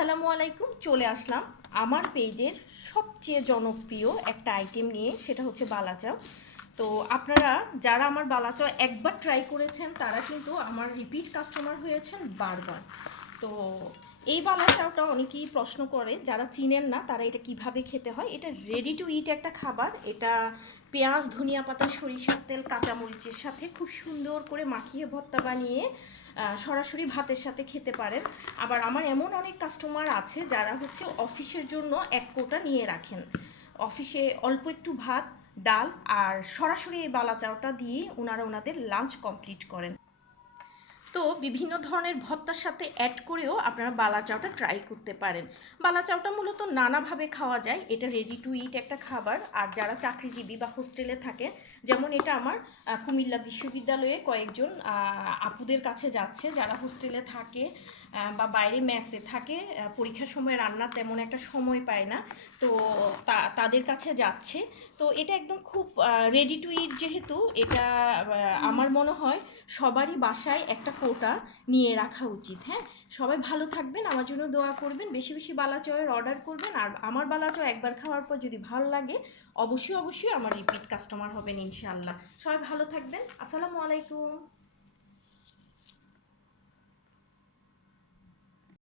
আসসালামু আলাইকুম, চলে আসলাম আমার পেজের সবচেয়ে জনপ্রিয় একটা আইটেম নিয়ে, সেটা হচ্ছে বালাচাও তো আপনারা যারা আমার বালাচাও একবার ট্রাই করেছেন, তারা কিন্তু আমার রিপিট কাস্টমার হয়েছেন বারবার। তো এই বালাচাওটা অনেকেই প্রশ্ন করে, যারা চিনেন না, তারা এটা কীভাবে খেতে হয়? এটা রেডি টু ইট একটা খাবার। এটা পেঁয়াজ, ধনিয়া পাতা, সরিষার তেল, কাঁচামরিচের সাথে খুব সুন্দর করে মাখিয়ে, ভর্তা বানিয়ে সরাসরি ভাতের সাথে খেতে পারেন। আবার আমার এমন অনেক কাস্টমার আছে যারা হচ্ছে অফিসের জন্য এক কোটা নিয়ে রাখেন। অফিসে অল্প একটু ভাত, ডাল আর সরাসরি এই বালা চাউটা দিয়ে ওনারা ওনাদের লাঞ্চ কমপ্লিট করেন। তো বিভিন্ন ধরনের ভর্তার সাথে অ্যাড করেও আপনারা বালা চাউটা ট্রাই করতে পারেন। বালা চাউটা মূলত নানাভাবে খাওয়া যায়। এটা রেডি টু ইট একটা খাবার। আর যারা চাকরিজীবী বা হোস্টেলে থাকে, যেমন এটা আমার কুমিল্লা বিশ্ববিদ্যালয়ে কয়েকজন আপুদের কাছে যাচ্ছে। যারা হোস্টেলে থাকে বা বাইরে মেসে থাকে পরীক্ষার সময় রান্না তেমন একটা সময় পায় না। তো তা- তাদের কাছে যাচ্ছে। তো এটা একদম খুব রেডি টু ইট যেহেতু এটা আমার মনে হয় সবারই বাসায় একটা কোটা নিয়ে রাখা উচিত হ্যাঁ? সবাই ভালো থাকবেন আমার জন্য দোয়া করবেন বেশি বেশি বালাচয়ের অর্ডার করবেন আর আমার বালাচয় একবার খাওয়ার পর যদি ভালো লাগে অবশ্যই অবশ্যই আমার রিপিট কাস্টমার হবেন ইনশাআল্লাহ। সবাই ভালো থাকবেন আসসালামু আলাইকুম।